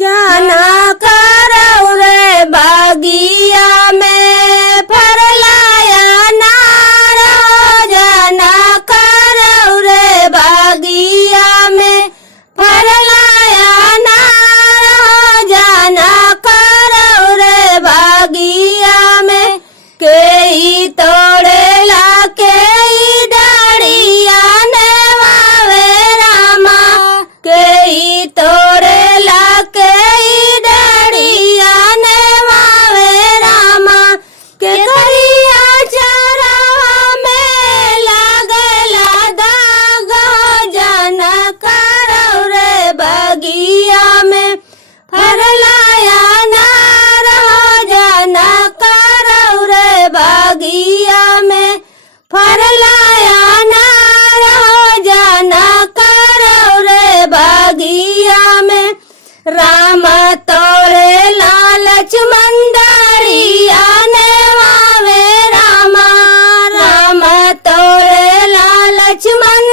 जाना करौ रे बागिया में फरलाया नार हो, जाना करौ रे बागिया में फरलाया नार हो, जाना करौ रे बागिया में केई तोड़ेला केई डाड़िया ने वावे रामा, केई तोड़ेला केई डाड़िया ने वावे रामा, के करिया चरवा में लागला दाग हो, जाना करौ रे बगिया में फरलाया नार हो, जाना करौ रे बगिया में फरलाया नार हो, जाना करौ रे बगिया में राम तोरे लालच मंदारिया ने वावे रामा, राम तोरे लालच मंदारिया